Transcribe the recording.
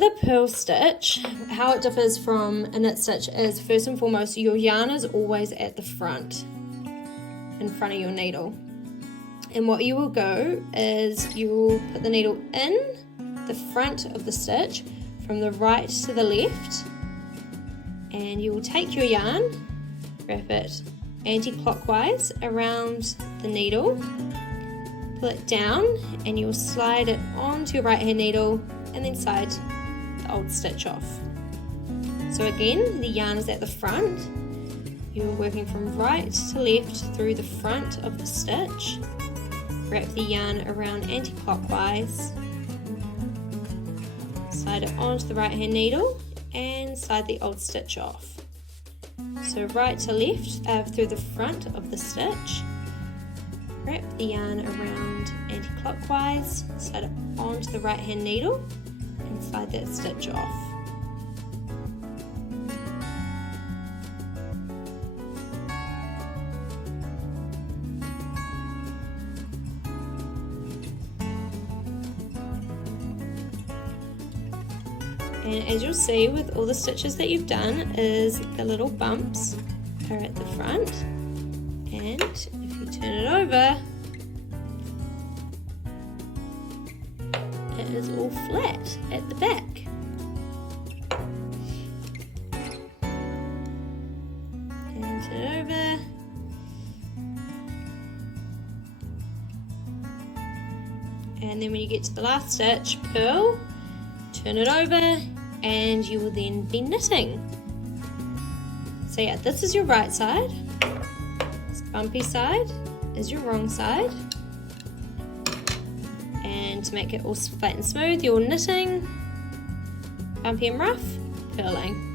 The purl stitch, how it differs from a knit stitch is, first and foremost, your yarn is always at the front, in front of your needle. And what you will go is you will put the needle in the front of the stitch from the right to the left, and you will take your yarn, wrap it anti-clockwise around the needle, pull it down, and you will slide it onto your right hand needle and then slide the old stitch off. So again, the yarn is at the front. You're working from right to left through the front of the stitch. Wrap the yarn around anti-clockwise, slide it onto the right hand needle and slide the old stitch off. So right to left through the front of the stitch, wrap the yarn around anti-clockwise, slide it onto the right hand needle and slide that stitch off. And as you'll see with all the stitches that you've done is the little bumps are at the front, and if you turn it over, it is all flat at the back. And turn it over. And then when you get to the last stitch, purl, turn it over, and you will then be knitting. So yeah, this is your right side, this bumpy side is your wrong side, and to make it all flat and smooth, you're knitting, bumpy and rough, purling.